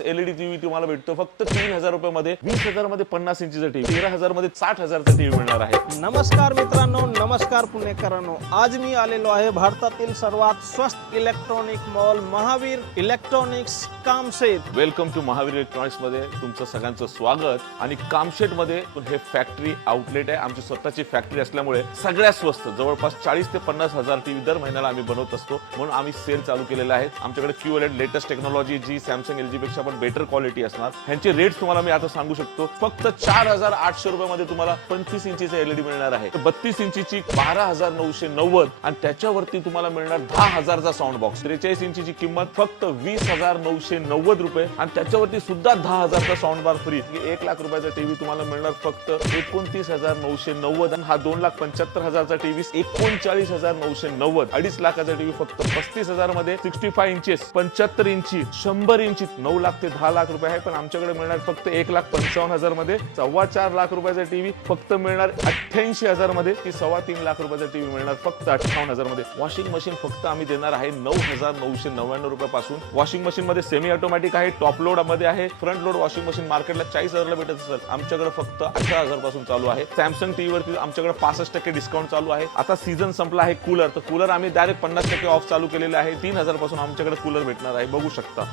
LED TV तुम्हाला भेटतो फक्त 3000 रुपयामध्ये, 20,000 मध्ये 50 इंचीचा टीव्ही, 13,000 मध्ये 60,000चा टीव्ही मिळणार आहे। नमस्कार मित्रांनो, नमस्कार पुणेकरांनो। आज मी आलेलो आहे भारतातील सर्वात स्वस्त electronic mall Mahavir electronics Kamshet. Welcome to Mahavir electronics मध्ये तुमचं सगळ्यांचं स्वागत। आणि कामशेत मध्ये हे फॅक्टरी आउटलेट आहे। आमची स्वतःची फॅक्टरी असल्यामुळे सगळ्यात स्वस्त जवळपास 40 ते 50 हजार टीव्ही दर महिन्याला आम्ही बनवत असतो, म्हणून आम्ही सेल चालू केलेला आहे। आमच्याकडे QLED लेटेस्ट टेक्नॉलॉजी जी सॅमसंग LG पेक्षा पण बेटर क्वालिटी असणार। ह्यांचे रेट्स तुम्हाला मी आता सांगू शकतो। फक्त 4800 रुपयामध्ये तुम्हाला 25 इंचीचा एलईडी मिळणार आहे, 32 इंचीची 12,990 आणि त्याच्यावरती तुम्हाला मिळणार 10,000चा साऊंड बॉक्स। 43 इंचीची किंमत फक्त 20,990 रुपये आणि त्याच्यावरती सुद्धा 10,000चा साऊंड बार फ्री। 1 लाख रुपयाचा टीव्ही तुम्हाला मिळणार फक्त 29,990 आणि हा 2,75,000चा टीव्ही 39,990। 2.5 लाखाचा टीव्ही फक्त 35,000 मध्ये 65 इंचेस 75 इंची 100 इंची 9 लाख ते 10 लाख रुपये आहे, पण आमच्याकडे मिळणार फक्त 1,55,000 मध्ये। 4.25 लाख रुपयाचा टीव्ही फक्त मिळणार 88,000 मध्ये। 3.25 लाख रुपयाचा टीव्ही मिळणार फक्त 58,000 मध्ये। वॉशिंग मशीन फक्त आम्ही देणार आहे 9,999 रुपयापासून। वॉशिंग मशीन मध्ये सेमी ऑटोमॅटिक आहे, टॉप लोड मध्ये आहे। फ्रंट लोड वॉशिंग मशीन मार्केटला 40,000 ला भेटत असेल, आमच्याकडे फक्त 18,000 पासून चालू आहे। सॅमसंग टीव्ही वरती आमच्याकडे 65% डिस्काउंट चालू आहे। आता सीझन संपला आहे कूलर, तर कूलर आम्ही डायरेक्ट 50% ऑफ चालू केलेले आहे। 3,000 पासून आमच्याकडे कूलर भेटणार आहे, बघू शकता।